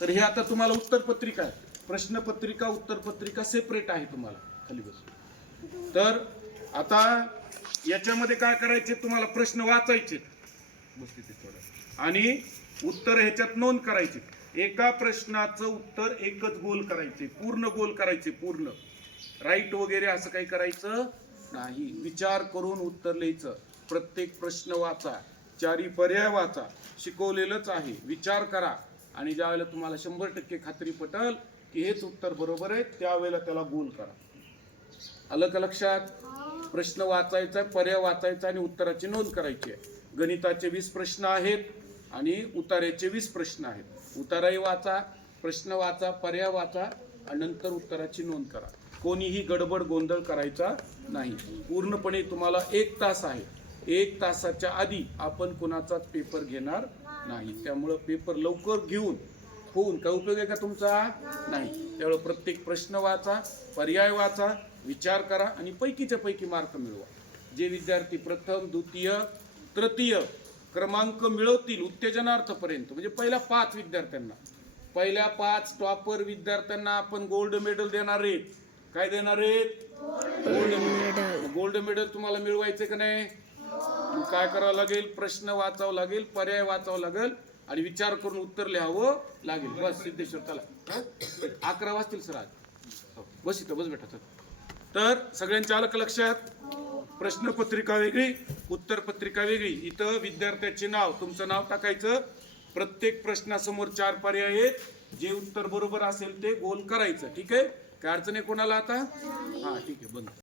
तर हे आता तुम्हाला उत्तरपत्रिका आहे. प्रश्नपत्रिका उत्तरपत्रिका सेपरेट आहे तुम्हाला खाली बस तर आता याच्यामध्ये काय करायचे तुम्हाला प्रश्न वाचायचे. आणि उत्तर ह्याच्यात नोंद करायची. एका प्रश्नाचं उत्तर एकच गोल करायचे. पूर्ण गोल करायचे पूर्ण. राईट वगैरे असं काही करायचं नाही. विचार करून उत्तर लिहायचं. प्रत्येक प्रश्न वाचा. चारी पर्याय वाचा. शिकवलेलंच आहे. विचार करा. आणि ज्यावेळेला तुम्हाला शंभर टक्के खात्री पटल की हेच उत्तर बरोबर आहे त्यावेळेला त्याला गोल करा. आलं का लक्षात. प्रश्न वाचायचा पर्याय वाचायचा आणि उत्तराची नोंद करायची आहे. गणिताचे वीस प्रश्न आहेत आणि उतार्याचे वीस प्रश्न आहेत. उताराही वाचा प्रश्न वाचा पर्याय वाचा आणि नंतर उत्तराची नोंद करा. कोणीही गडबड गोंधळ करायचा नाही. पूर्णपणे तुम्हाला एक तास आहे. एक तासाच्या आधी आपण कोणाचाच पेपर घेणार नाही. त्यामुळं पेपर लवकर घेऊन होऊन काय उपयोग आहे का तुमचा? नाही. त्यामुळे प्रत्येक प्रश्न वाचा पर्याय वाचा विचार करा आणि पैकीच्या पैकी मार्क मिळवा. जे विद्यार्थी प्रथम द्वितीय तृतीय क्रमांक मिळवतील उत्तेजनार्थपर्यंत म्हणजे पहिल्या पाच विद्यार्थ्यांना. पहिल्या पाच टॉपर विद्यार्थ्यांना आपण गोल्ड मेडल देणार आहेत. काय देणार आहेत? गोल्ड मेडल गोल्ड मेडल तुम्हाला मिळवायचं का नाही? मग काय करावं लागेल? प्रश्न वाचावं लागेल पर्याय वाचावं लागेल आणि विचार करून उत्तर लिहावं लागेल. बस सिद्धेश्वर चला. अकरा वाजतील सर आज. हो, बस इथं बस बेटा तर सगळ्यांच्या आलं लक्षात प्रश्नपत्रिका वेगळी उत्तरपत्रिका वेगळी. इथं विद्यार्थ्याचे नाव तुमचं नाव टाकायचं. प्रत्येक प्रश्नासमोर चार पर्याय आहेत. जे उत्तर बरोबर असेल ते गोल करायचं. ठीक आहे? काय अडचण आहे कोणाला आता? हा ठीक आहे बंद.